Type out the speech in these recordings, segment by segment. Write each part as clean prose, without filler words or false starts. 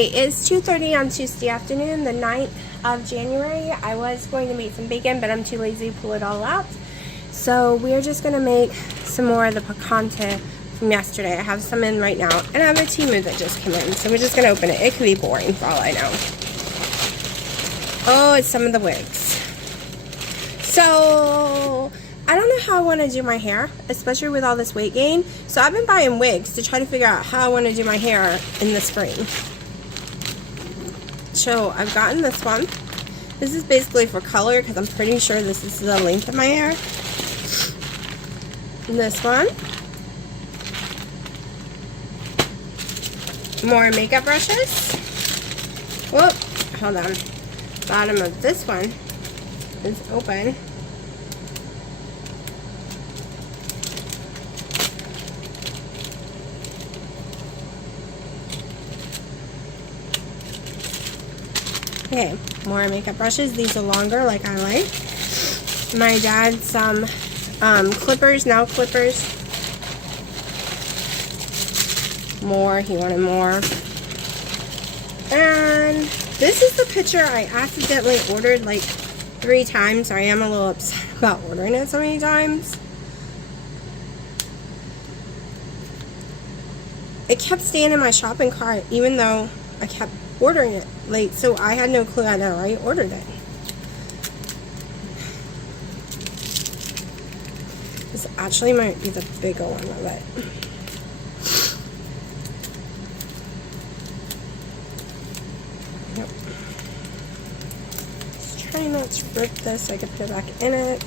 Alright, it's 2:30 on Tuesday afternoon, the 9th of January. I was going to make some bacon, but I'm too lazy to pull it all out. So we're just going to make some more of the picante from yesterday. I have some in right now, and I have a Temu that just came in. So we're just going to open it. It could be boring for all I know. Oh, it's some of the wigs. So I don't know how I want to do my hair, especially with all this weight gain. So I've been buying wigs to try to figure out how I want to do my hair in the spring. So I've gotten this one. This is basically for color because I'm pretty sure this is the length of my hair. This one. More makeup brushes. Whoop, hold on. Bottom of this one is open. Okay, more makeup brushes. These are longer, like I like. My dad some clippers, nail clippers. More, he wanted more. And this is the picture I accidentally ordered like 3 times. So I am a little upset about ordering it so many times. It kept staying in my shopping cart even though I kept ordering it late, so I had no clue I had already ordered it. This actually might be the bigger one of it. Yep. Just trying not to rip this so I can put it back in it.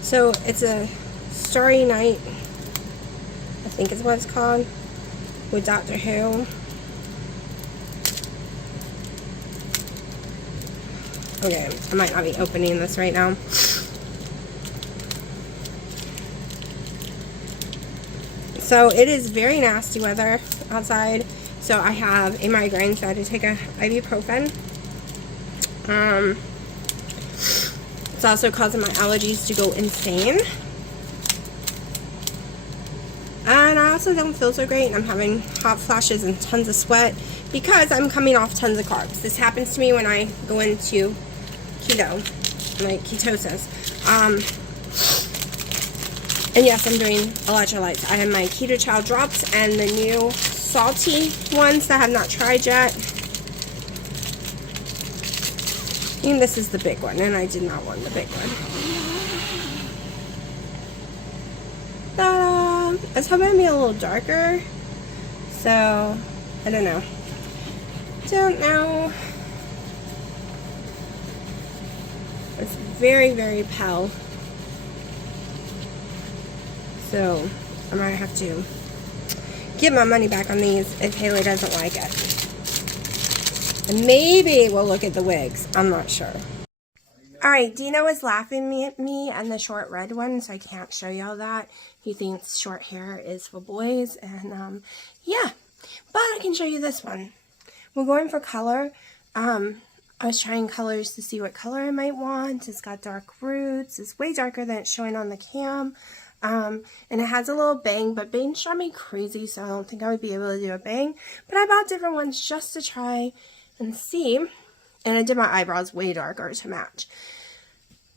So it's a Starry Night, I think is what it's called, with Doctor Who. Okay, I might not be opening this right now. So it is very nasty weather outside. So I have a migraine, so I had to take a ibuprofen. It's also causing my allergies to go insane. And I also don't feel so great, and I'm having hot flashes and tons of sweat because I'm coming off tons of carbs. This happens to me when I go into keto, like ketosis. And yes, I'm doing electrolytes. I have my Keto Chow drops and the new salty ones that I have not tried yet. And this is the big one, and I did not want the big one. Ta-da! I was hoping to be a little darker, so I don't know. Don't know. It's very, very pale. So I might have to get my money back on these if Haley doesn't like it. And maybe we'll look at the wigs. I'm not sure. Alright, Dino is laughing at me and the short red one, so I can't show y'all that. He thinks short hair is for boys, and yeah. But I can show you this one. We're going for color. I was trying colors to see what color I might want. It's got dark roots. It's way darker than it's showing on the cam. And it has a little bang, but bangs drive me crazy, so I don't think I would be able to do a bang. But I bought different ones just to try and see. And I did my eyebrows way darker to match,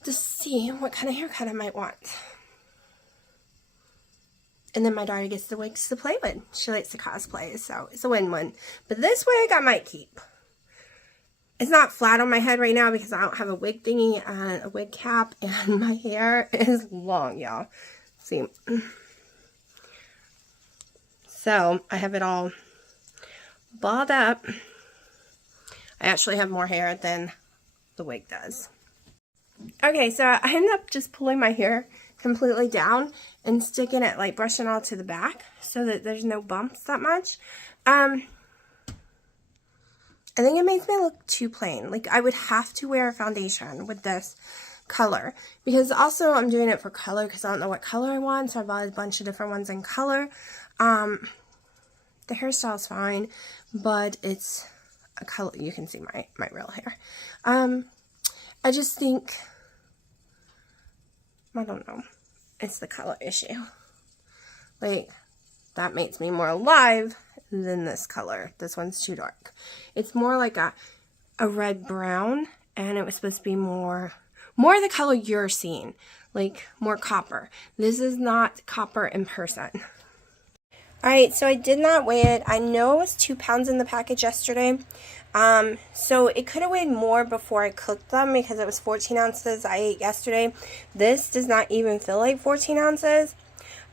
to see what kind of haircut I might want. And then my daughter gets the wigs to play with. She likes to cosplay, so it's a win-win. But this wig I might keep. It's not flat on my head right now because I don't have a wig thingy and a wig cap, and my hair is long, y'all. See? So I have it all balled up. I actually have more hair than the wig does. Okay, so I ended up just pulling my hair completely down and sticking it, like brushing all to the back so that there's no bumps that much. I think it makes me look too plain. Like, I would have to wear a foundation with this color. Because also, I'm doing it for color because I don't know what color I want. So I bought a bunch of different ones in color. The hairstyle's fine, but it's a color. You can see my real hair. I just think, I don't know. It's the color issue. Like, that makes me more alive than this color. This one's too dark. It's more like a red brown, and it was supposed to be more the color you're seeing, like more copper. This is not copper in person. Alright, so I did not weigh it. I know it was 2 pounds in the package yesterday. So it could have weighed more before I cooked them because it was 14 ounces I ate yesterday. This does not even feel like 14 ounces.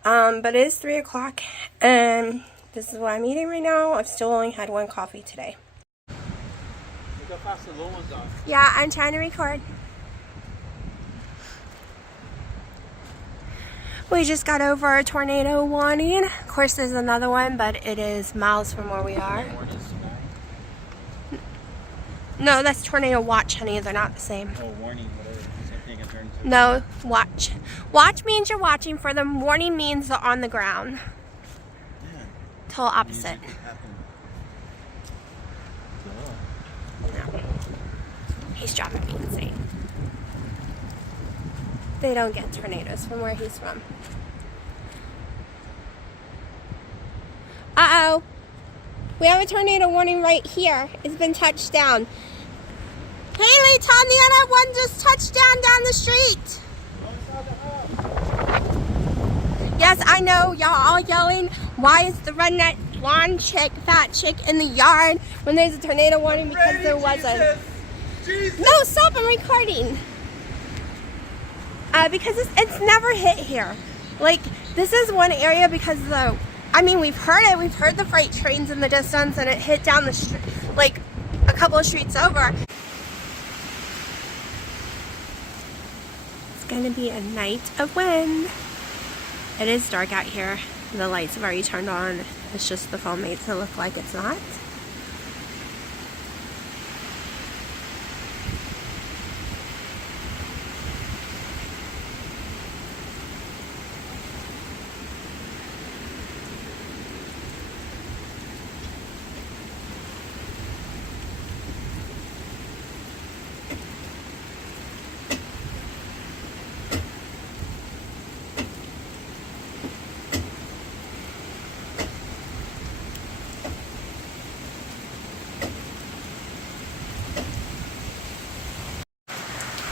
But it is 3 o'clock and this is what I'm eating right now. I've still only had 1 coffee today. Look how fast the low ones are. Yeah, I'm trying to record. We just got over a tornado warning. Of course, there's another one, but it is miles from where we are. No, that's tornado watch, honey. They're not the same. Oh, warning, whatever. Same thing in terms of... No, watch. Watch means you're watching for them. Warning means they're on the ground. Yeah. Total opposite. No. He's driving me insane. They don't get tornadoes from where he's from. Uh-oh. We have a tornado warning right here. It's been touched down. Haley, tell the other one just touched down the street. Yes, I know. Y'all all yelling. Why is the redneck blonde chick, fat chick in the yard when there's a tornado warning? Because there wasn't. Jesus. No, stop. I'm recording. Because it's never hit here. Like, this is one area because we've heard it. We've heard the freight trains in the distance, and it hit down the street, like a couple of streets over. It's gonna be a night of wind. It is dark out here. The lights have already turned on. It's just the phone makes it look like it's not.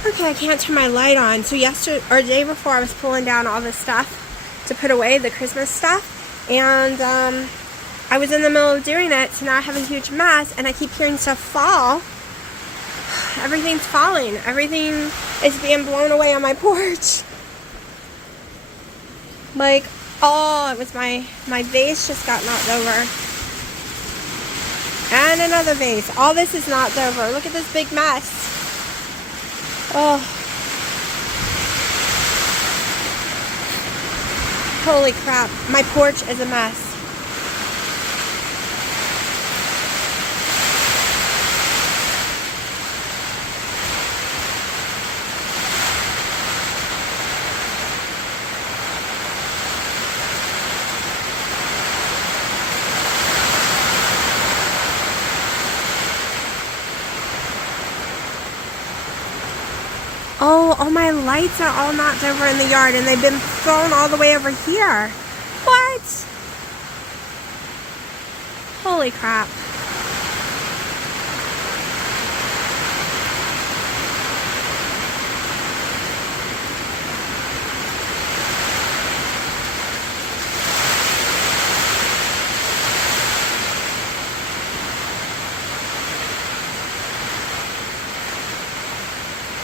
Okay, I can't turn my light on. So the day before, I was pulling down all this stuff to put away, the Christmas stuff, and I was in the middle of doing it, so now I have a huge mess, and I keep hearing stuff fall. Everything's falling. Everything is being blown away on my porch. Like, oh, it was my vase just got knocked over. And another vase. All this is knocked over. Look at this big mess. Oh. Holy crap. My porch is a mess. Oh, all my lights are all knocked over in the yard, and they've been thrown all the way over here. What? Holy crap.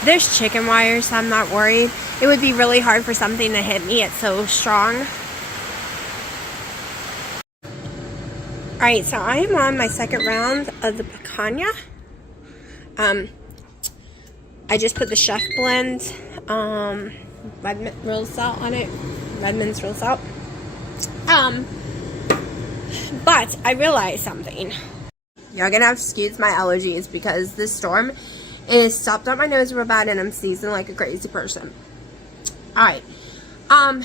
There's chicken wire, so I'm not worried. It would be really hard for something to hit me. It's so strong. Alright, so I am on my second round of the picanha. I just put the chef blend, red roll salt on it. Redmond's roll salt. But I realized something. You're gonna have to excuse my allergies because this storm is stopped up my nose real bad and I'm sneezing like a crazy person. Alright. I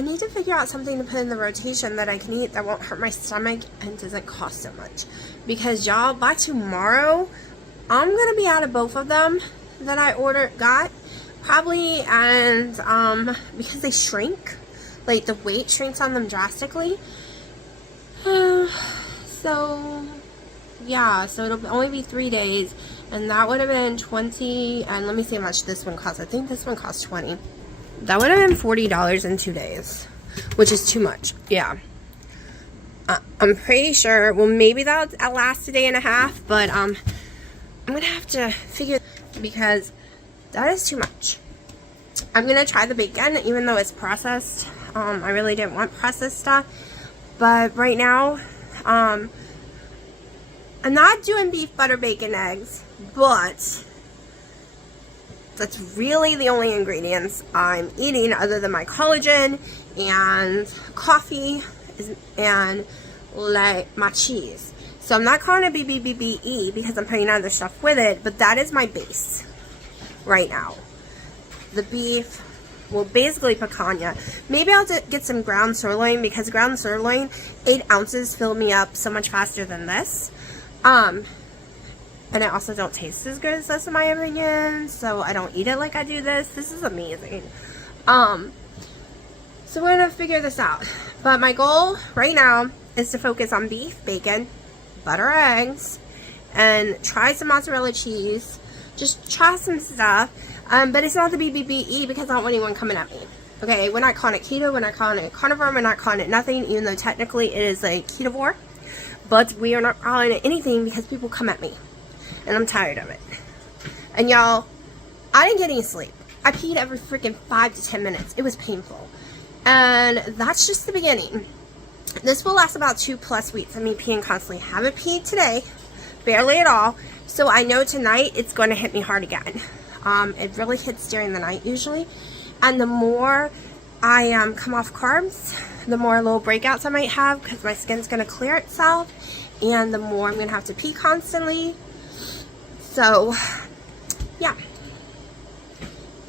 need to figure out something to put in the rotation that I can eat that won't hurt my stomach and doesn't cost so much. Because y'all, by tomorrow, I'm gonna be out of both of them that I got. Probably, and because they shrink. like the weight shrinks on them drastically. So yeah, so it'll only be 3 days, and that would have been 20, and let me see how much this one costs. I think this one costs 20. That would have been $40 in 2 days, which is too much. Yeah, I'm pretty sure, well, maybe that'll last a day and a half, but I'm gonna have to figure, because that is too much. I'm gonna try the bacon, even though it's processed. I really didn't want processed stuff, but right now, I'm not doing beef, butter, bacon, eggs, but that's really the only ingredients I'm eating other than my collagen and coffee and like my cheese. So I'm not calling it BBBBE because I'm putting other stuff with it, but that is my base right now. The beef, well, basically picanha. Maybe I'll get some ground sirloin, because ground sirloin, 8 ounces fill me up so much faster than this. And it also don't taste as good as this, in my opinion, so I don't eat it like I do this. This is amazing. So we're gonna figure this out. But my goal right now is to focus on beef, bacon, butter, eggs, and try some mozzarella cheese. Just try some stuff. But it's not the BBBE because I don't want anyone coming at me. Okay, we're not calling it keto, we're not calling it carnivore, we're not calling it nothing, even though technically it is a ketovore. But we are not calling it anything because people come at me. And I'm tired of it. And y'all, I didn't get any sleep. I peed every freaking 5 to 10 minutes. It was painful. And that's just the beginning. This will last about 2+ weeks of me peeing constantly. Haven't peed today. Barely at all. So I know tonight it's going to hit me hard again. It really hits during the night usually. And the more I come off carbs, the more little breakouts I might have because my skin's going to clear itself. And the more I'm going to have to pee constantly. So, yeah.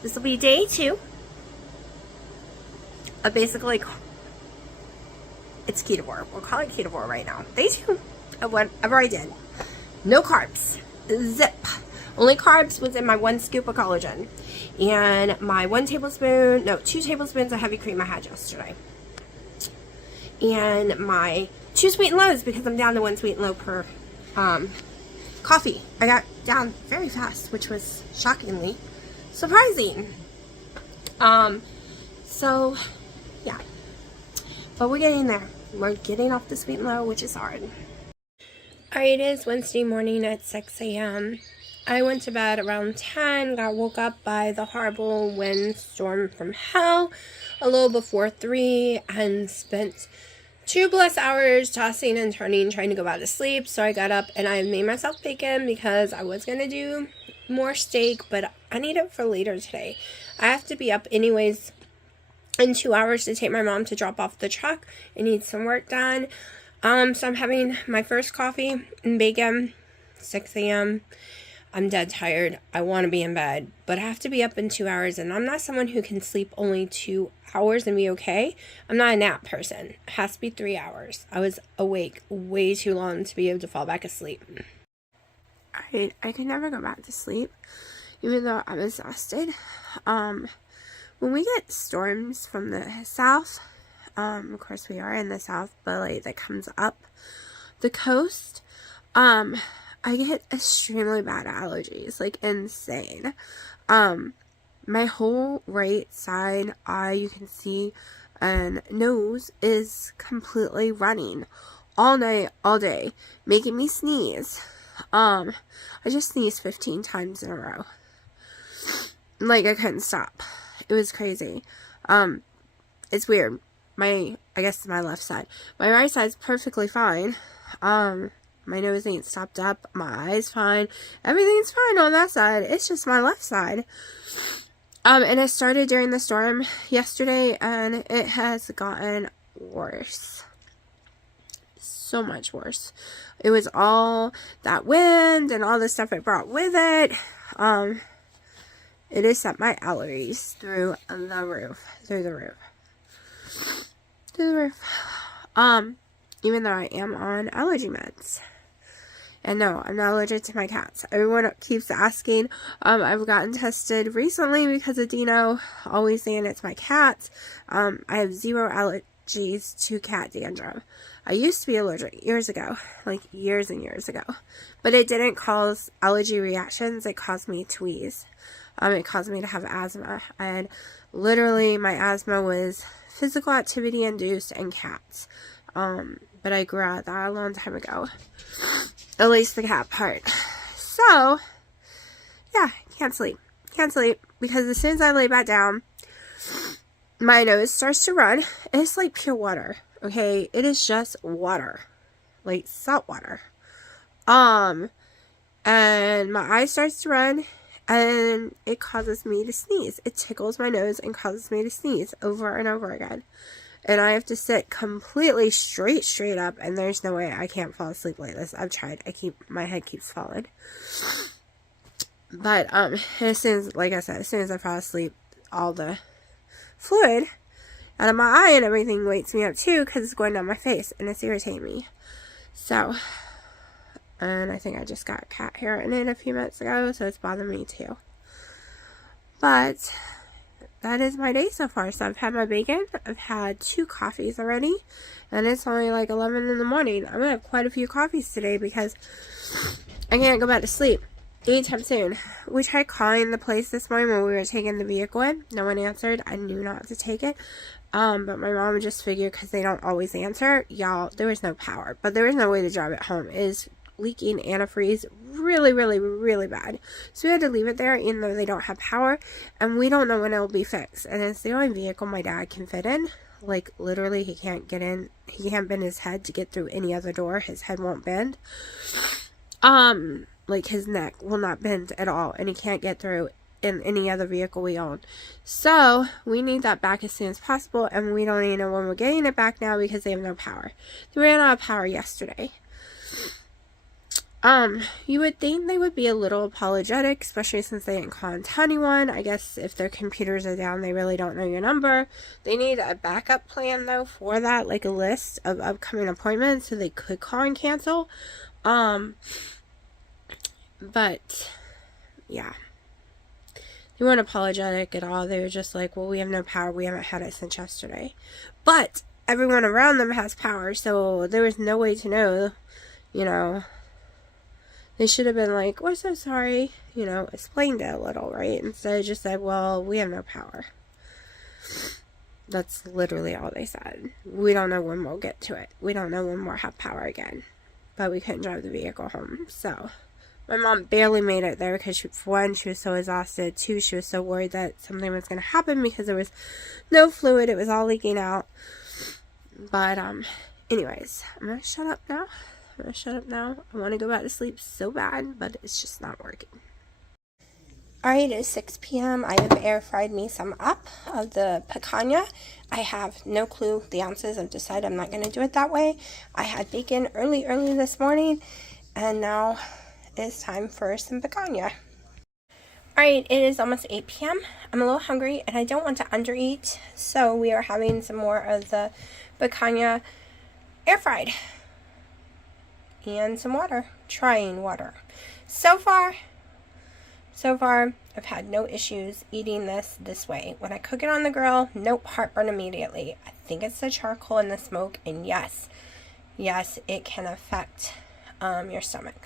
This will be day 2. Basically, it's ketovore. We'll call it ketovore right now. Day 2 of whatever I did. No carbs. Zip. Only carbs was in my 1 scoop of collagen. And my 2 tablespoons of heavy cream I had yesterday. And my 2 sweet and lows, because I'm down to 1 sweet and low per coffee. I got down very fast, which was shockingly surprising. So, yeah. But we're getting there. We're getting off the sweet and low, which is hard. Alright, it is Wednesday morning at 6 a.m. I went to bed around 10, got woke up by the horrible windstorm from hell a little before 3, and spent 2+ hours tossing and turning, trying to go back to sleep. So I got up and I made myself bacon because I was going to do more steak, but I need it for later today. I have to be up anyways in 2 hours to take my mom to drop off the truck. I need some work done. So I'm having my first coffee and bacon, 6 a.m. I'm dead tired. I want to be in bed, but I have to be up in 2 hours, and I'm not someone who can sleep only 2 hours and be okay. I'm not a nap person. It has to be 3 hours. I was awake way too long to be able to fall back asleep. I could never go back to sleep, even though I'm exhausted. When we get storms from the south, of course we are in the south, but like that comes up the coast, I get extremely bad allergies, like insane. My whole right side eye, you can see, and nose is completely running all night, all day, making me sneeze. I just sneezed 15 times in a row. Like, I couldn't stop. It was crazy. It's weird. I guess it's my left side. My right side's perfectly fine. My nose ain't stopped up. My eye's fine. Everything's fine on that side. It's just my left side. And it started during the storm yesterday, and it has gotten worse. So much worse. It was all that wind and all the stuff it brought with it. It has sent my allergies through the roof. Even though I am on allergy meds. And no, I'm not allergic to my cats. Everyone keeps asking. I've gotten tested recently because of Dino always saying it's my cats. I have 0 allergies to cat dander. I used to be allergic years ago, like years and years ago, but it didn't cause allergy reactions. It caused me to wheeze. It caused me to have asthma. And literally my asthma was physical activity induced and cats. But I grew out of that a long time ago. At least the cat part. So, yeah, can't sleep. Can't sleep because as soon as I lay back down, my nose starts to run. And it's like pure water. Okay, it is just water. Like salt water. And my eye starts to run. And it causes me to sneeze. It tickles my nose and causes me to sneeze over and over again. And I have to sit completely straight up. And there's no way I can't fall asleep like this. I've tried. My head keeps falling. But, as soon as, like I said, as soon as I fall asleep, all the fluid out of my eye and everything wakes me up too. Because it's going down my face. And it's irritating me. So, and I think I just got cat hair in it a few minutes ago, so it's bothering me too. But that is my day so far. So I've had my bacon. I've had 2 coffees already. And it's only like 11 in the morning. I'm going to have quite a few coffees today because I can't go back to sleep anytime soon. We tried calling the place this morning when we were taking the vehicle in. No one answered. I knew not to take it. But my mom just figured because they don't always answer. Y'all, there was no power. But there was no way to drive it home. It is leaking antifreeze really bad. So we had to leave it there even though they don't have power. And we don't know when it will be fixed. And it's the only vehicle my dad can fit in. Like, literally, he can't get in. He can't bend his head to get through any other door. His head won't bend. Like, his neck will not bend at all. And he can't get through in any other vehicle we own. So, we need that back as soon as possible. And we don't even know when we're getting it back now because they have no power. They ran out of power yesterday. You would think they would be a little apologetic, especially since they didn't contact anyone. I guess if their computers are down, they really don't know your number. They need a backup plan, though, for that, like a list of upcoming appointments so they could call and cancel. But, yeah. They weren't apologetic at all. They were just like, well, we have no power. We haven't had it since yesterday. But everyone around them has power, so there was no way to know, you know. They should have been like, we're so sorry, you know, explained it a little, right? Instead of just said, well, we have no power. That's literally all they said. We don't know when we'll get to it. We don't know when we'll have power again. But we couldn't drive the vehicle home. So, my mom barely made it there because, for one, she was so exhausted. 2, she was so worried that something was going to happen because there was no fluid. It was all leaking out. But, anyways, I'm going to shut up now. I want to go back to sleep so bad, but it's just not working. Alright, it's 6 p.m. I have air fried me some up of the picanha. I have no clue the ounces. I've decided I'm not going to do it that way. I had bacon early this morning, and now it's time for some picanha. Alright, it is almost 8 p.m. I'm a little hungry, and I don't want to undereat, so we are having some more of the picanha air fried. And some water. Trying water. So far, I've had no issues eating this way. When I cook it on the grill, nope, heartburn immediately. I think it's the charcoal and the smoke, and yes, it can affect your stomach.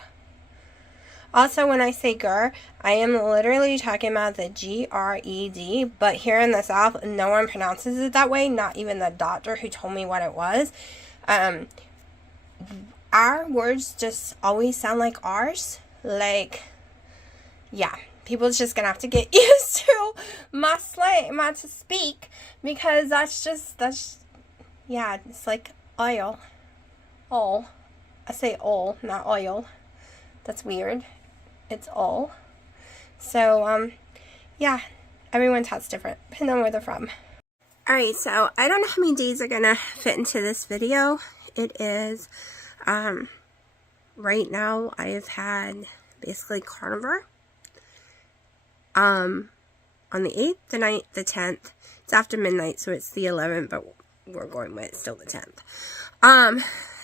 Also, when I say GER, I am literally talking about the G-R-E-D, but here in the South, no one pronounces it that way, not even the doctor who told me what it was. Our words just always sound like ours. Like, yeah, people's just gonna have to get used to my slang, my to speak, because yeah, it's like oil. I say oil, not oil. That's weird. It's oil. So, yeah, everyone's house different, depending on where they're from. Alright, so I don't know how many days are gonna fit into this video. It is, right now I have had basically carnivore, on the 8th, the 9th, the 10th. It's after midnight, so it's the 11th, but we're going with still the 10th.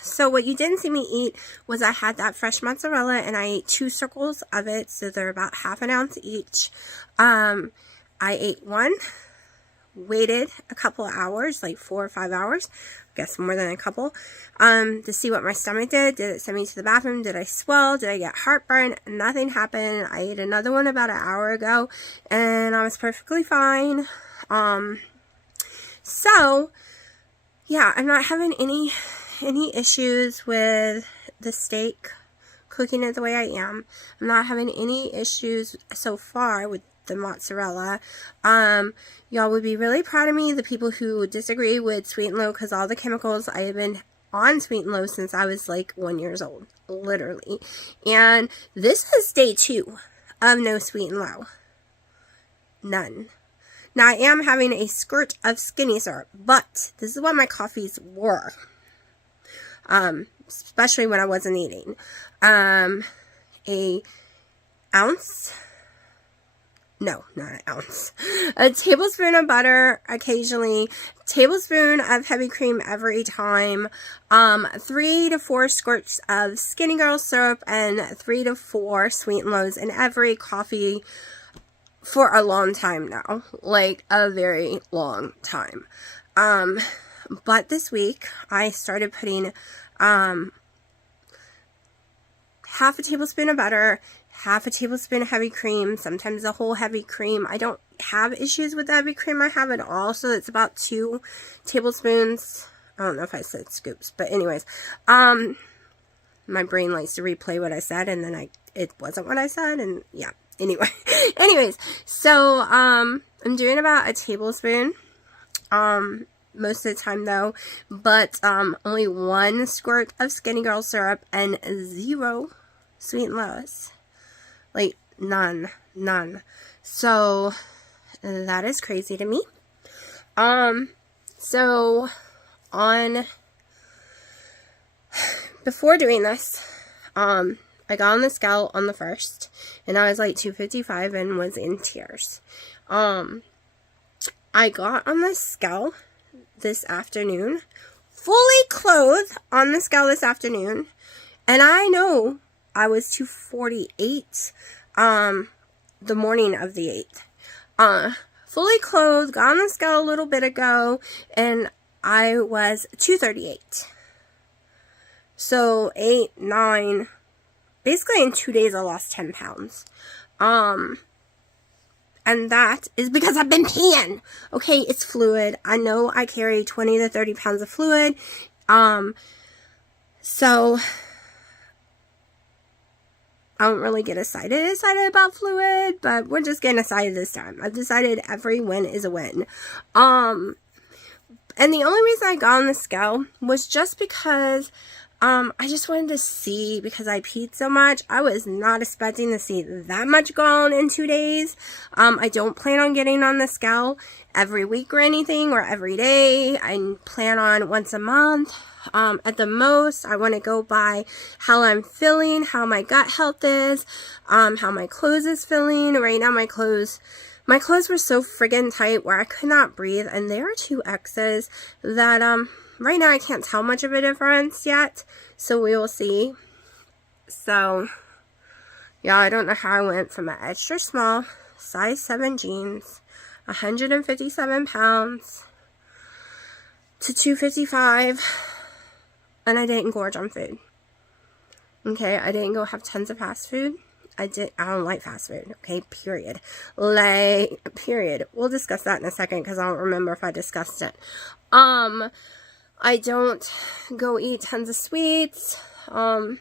So what you didn't see me eat was I had that fresh mozzarella and I ate 2 circles of it. So they're about half an ounce each. I ate one, waited a couple of hours, like 4 or 5 hours, I guess more than a couple, to see what my stomach did. Did it send me to the bathroom? Did I swell? Did I get heartburn? Nothing happened. I ate another one about an hour ago and I was perfectly fine. So yeah, I'm not having any issues with the steak, cooking it the way I am. I'm not having any issues so far with the mozzarella. Y'all would be really proud of me, the people who disagree with sweet and low, because all the chemicals, I have been on sweet and low since I was like 1 year old, literally. And this is day 2 of no sweet and low. None. Now I am having a squirt of skinny syrup, but this is what my coffees were. Especially when I wasn't eating. A ounce, no, not an ounce, a tablespoon of butter occasionally, tablespoon of heavy cream every time, 3 to 4 squirts of Skinny Girl syrup, and 3 to 4 sweet and lows in every coffee for a long time now, like a very long time. But this week I started putting half a tablespoon of butter, half a tablespoon of heavy cream, sometimes a whole heavy cream. I don't have issues with the heavy cream. I have it all, so it's about 2 tablespoons. I don't know if I said scoops, but anyways, my brain likes to replay what I said, and then it wasn't what I said, and yeah, anyway. Anyways, so, I'm doing about a tablespoon, most of the time though, but only 1 squirt of Skinny Girl syrup and 0 sweet and lows. Like none. So that is crazy to me. So before doing this, I got on the scale on the 1st and I was like 255 and was in tears. I got on the scale this afternoon, fully clothed on the scale this afternoon, and I know I was 248 the morning of the 8th. Fully clothed, got on the scale a little bit ago, and I was 238. So 8, 9, basically in 2 days I lost 10 pounds. And that is because I've been peeing. Okay, it's fluid. I know I carry 20 to 30 pounds of fluid. So I don't really get excited about fluid, but we're just getting excited this time. I've decided every win is a win. And the only reason I got on the scale was just because I just wanted to see, because I peed so much. I was not expecting to see that much gone in 2 days. I don't plan on getting on the scale every week or anything, or every day. I plan on once a month. At the most, I want to go by how I'm feeling, how my gut health is, how my clothes is feeling. Right now, my clothes were so friggin' tight where I could not breathe, and there are 2 X's that, right now I can't tell much of a difference yet, so we will see. So, yeah, I don't know how I went from an extra small, size 7 jeans, 157 pounds, to 255, and I didn't gorge on food. Okay, I didn't go have tons of fast food. I don't like fast food, okay, period. Period. We'll discuss that in a second, because I don't remember if I discussed it. I don't go eat tons of sweets. I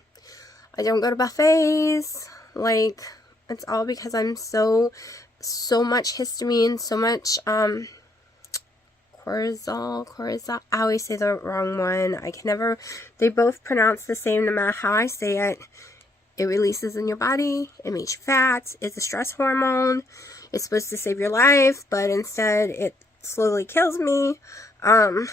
don't go to buffets. Like, it's all because I'm so much histamine, so much, cortisol. I always say the wrong one. I can never, they both pronounce the same no matter how I say it. It releases in your body. It makes you fat. It's a stress hormone. It's supposed to save your life, but instead it slowly kills me. But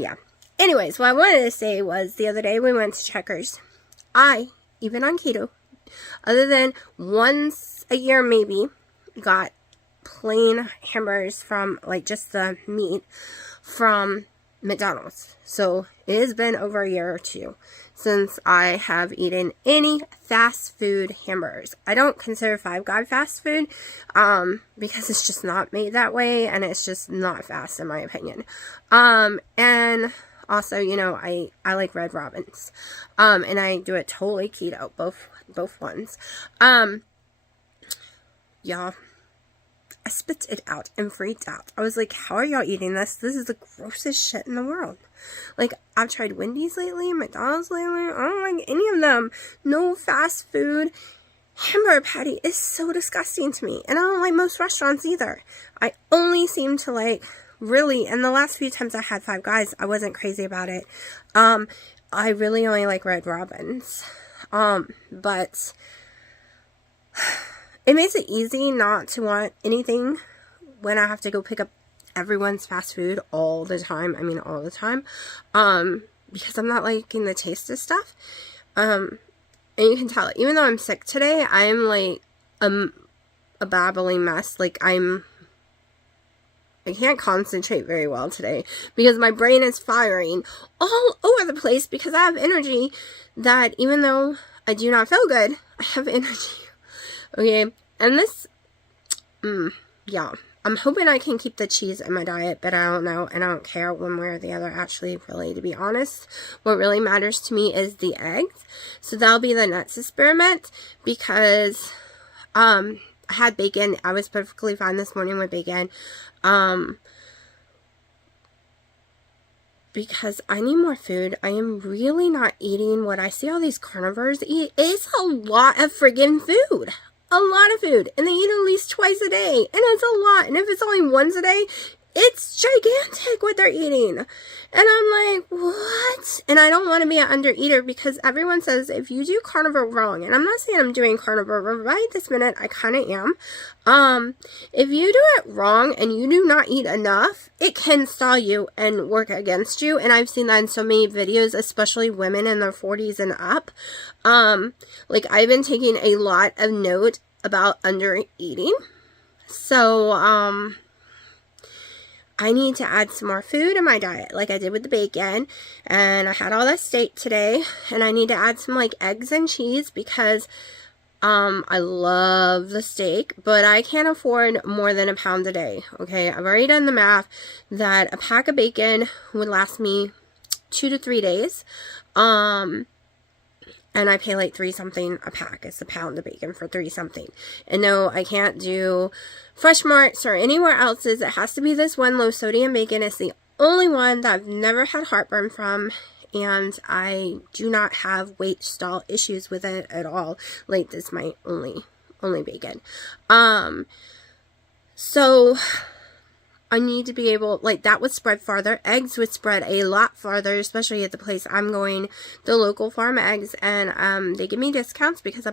yeah. Anyways, what I wanted to say was the other day we went to Checkers. Even on keto, other than once a year maybe, got plain hamburgers from, like, just the meat from McDonald's. So it has been over a year or two since I have eaten any fast food hamburgers. I don't consider Five Guys fast food because it's just not made that way, and it's just not fast in my opinion. And also, you know, I like Red Robin's, and I do it totally keto, both ones. Y'all, I spit it out and freaked out. I was like, how are y'all eating this? This is the grossest shit in the world. Like, I've tried Wendy's lately, McDonald's lately. I don't like any of them. No fast food hamburger patty is so disgusting to me. And I don't like most restaurants either. I only seem to like, really, and the last few times I had Five Guys, I wasn't crazy about it. I really only like Red Robin's. But it makes it easy not to want anything when I have to go pick up everyone's fast food all the time. I mean, all the time. Because I'm not liking the taste of stuff. And you can tell, even though I'm sick today, I'm like a babbling mess. Like, I can't concentrate very well today because my brain is firing all over the place because I have energy that, even though I do not feel good, I have energy. Okay, and this, yeah, I'm hoping I can keep the cheese in my diet, but I don't know, and I don't care one way or the other, actually, really, to be honest. What really matters to me is the eggs, so that'll be the next experiment, because, I had bacon. I was perfectly fine this morning with bacon, because I need more food. I am really not eating what I see all these carnivores eat. It's a lot of friggin' food. A lot of food. And they eat at least twice a day. And it's a lot. And if it's only once a day, it's gigantic what they're eating. And I'm like, what? And I don't want to be an under-eater because everyone says if you do carnivore wrong, and I'm not saying I'm doing carnivore right this minute, I kind of am. If you do it wrong and you do not eat enough, it can stall you and work against you. And I've seen that in so many videos, especially women in their 40s and up. Like, I've been taking a lot of note about under-eating. So, I need to add some more food in my diet, like I did with the bacon, and I had all that steak today, and I need to add some, like, eggs and cheese, because, I love the steak, but I can't afford more than a pound a day, okay? I've already done the math that a pack of bacon would last me 2 to 3 days, and I pay like $3 something a pack. It's a pound of bacon for $3 something. And no, I can't do Fresh Marts or anywhere else's. It has to be this one low sodium bacon. It's the only one that I've never had heartburn from. And I do not have weight stall issues with it at all. Like, this is my only bacon. So I need to be able, like, that would spread farther. Eggs would spread a lot farther, especially at the place I'm going, the local farm eggs. And they give me discounts because I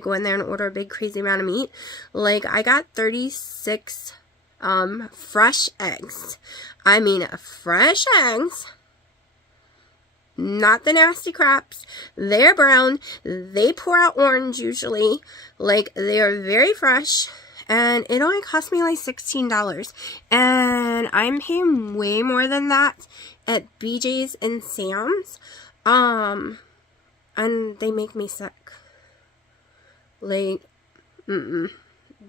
go in there and order a big crazy amount of meat. Like, I got 36 fresh eggs. I mean, fresh eggs. Not the nasty craps. They're brown. They pour out orange usually. Like, they are very fresh. And it only cost me like $16. And I'm paying way more than that at BJ's and Sam's. And they make me sick. Like,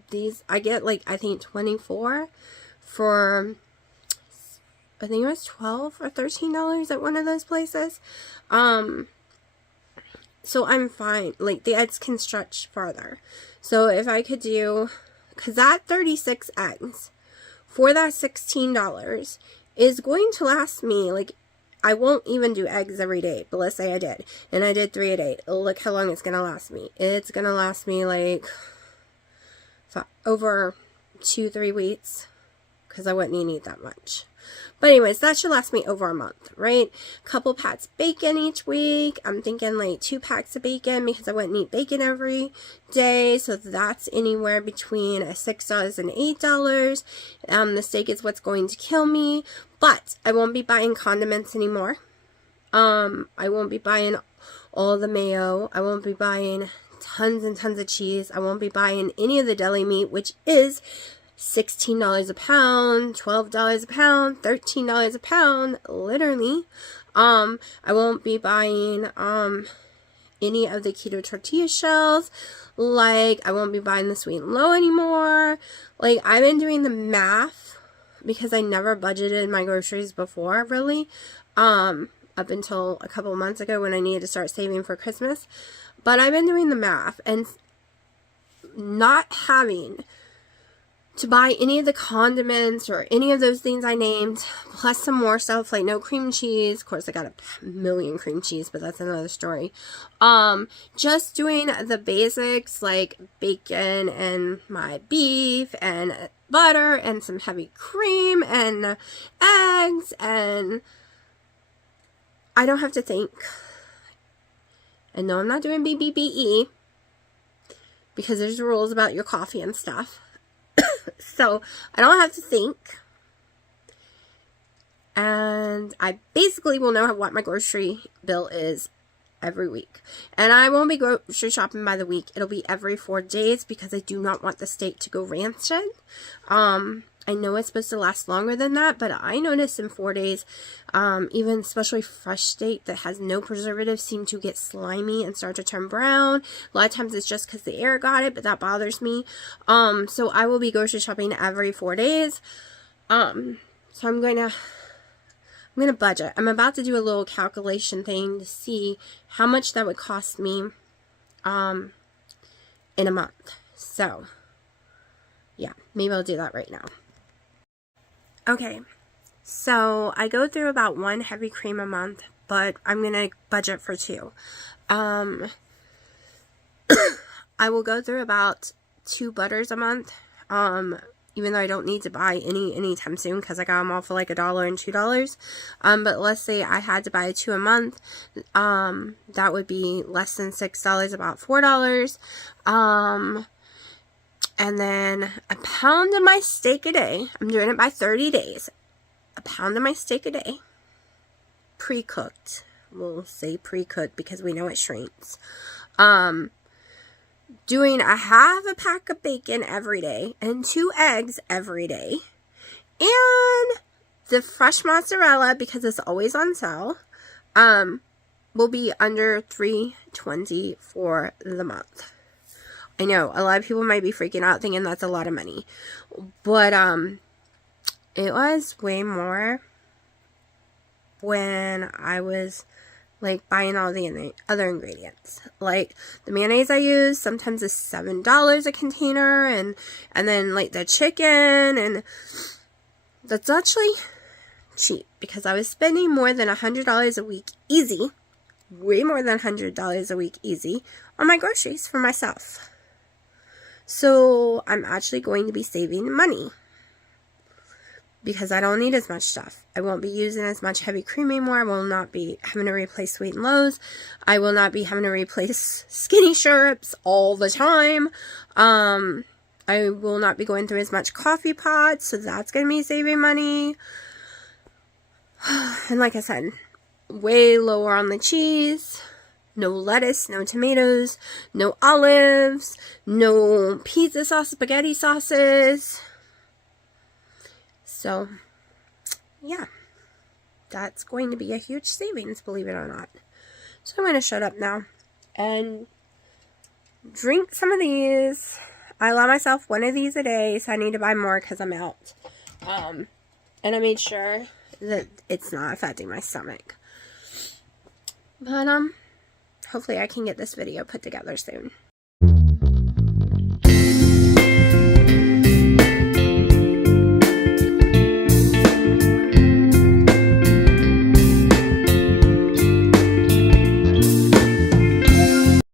these, I get like, I think 24 for, I think it was $12 or $13 at one of those places. So I'm fine. Like, the eggs can stretch farther. So if I could do, because that 36 eggs for that $16 is going to last me, like, I won't even do eggs every day, but let's say I did, and I did 3 a day. Look how long it's going to last me. It's going to last me, like, over 2-3 weeks, because I wouldn't even eat that much. But anyways, that should last me over a month, right? Couple packs of bacon each week. I'm thinking like 2 packs of bacon because I wouldn't eat bacon every day. So that's anywhere between $6 and $8. The steak is what's going to kill me. But I won't be buying condiments anymore. I won't be buying all the mayo. I won't be buying tons and tons of cheese. I won't be buying any of the deli meat, which is $16 a pound, $12 a pound, $13 a pound, literally. I won't be buying any of the keto tortilla shells. Like, I won't be buying the sweet and low anymore. Like, I've been doing the math because I never budgeted my groceries before, really, up until a couple months ago when I needed to start saving for Christmas. But I've been doing the math, and not having to buy any of the condiments or any of those things I named, plus some more stuff like no cream cheese. Of course, I got a million cream cheese, but that's another story. Just doing the basics like bacon and my beef and butter and some heavy cream and eggs, and I don't have to think. And no, I'm not doing BBBE because there's rules about your coffee and stuff. So I don't have to think, and I basically will know what my grocery bill is every week. And I won't be grocery shopping by the week. It'll be every 4 days because I do not want the steak to go rancid. I know it's supposed to last longer than that, but I noticed in 4 days, even especially fresh steak that has no preservatives seem to get slimy and start to turn brown. A lot of times it's just because the air got it, but that bothers me. So I will be grocery shopping every 4 days. So I'm gonna budget. I'm about to do a little calculation thing to see how much that would cost me in a month. So yeah, maybe I'll do that right now. Okay, so I go through about 1 heavy cream a month, but I'm going to budget for 2. I will go through about 2 butters a month, even though I don't need to buy any anytime soon because I got them all for like $1 and $2. But let's say I had to buy 2 a month, that would be less than $6, about $4. And then a pound of my steak a day. I'm doing it by 30 days. A pound of my steak a day. Pre-cooked. We'll say pre-cooked because we know it shrinks. Doing a half a pack of bacon every day and 2 eggs every day. And the fresh mozzarella, because it's always on sale, will be under $3.20 for the month. I know, a lot of people might be freaking out thinking that's a lot of money. But, it was way more when I was, like, buying all the other ingredients. Like, the mayonnaise I use sometimes is $7 a container. And then, like, the chicken. And that's actually cheap. Because I was spending more than $100 a week easy. Way more than $100 a week easy on my groceries for myself. So I'm actually going to be saving money because I don't need as much stuff. I won't be using as much heavy cream anymore. I will not be having to replace sweet and lows. I will not be having to replace skinny syrups all the time. I will not be going through as much coffee pots, so that's going to be saving money. And like I said, way lower on the cheese. No lettuce, no tomatoes, no olives, no pizza sauce, spaghetti sauces. So, yeah, that's going to be a huge savings, believe it or not. So I'm going to shut up now and drink some of these. I allow myself 1 of these a day, so I need to buy more because I'm out. And I made sure that it's not affecting my stomach. But, hopefully I can get this video put together soon.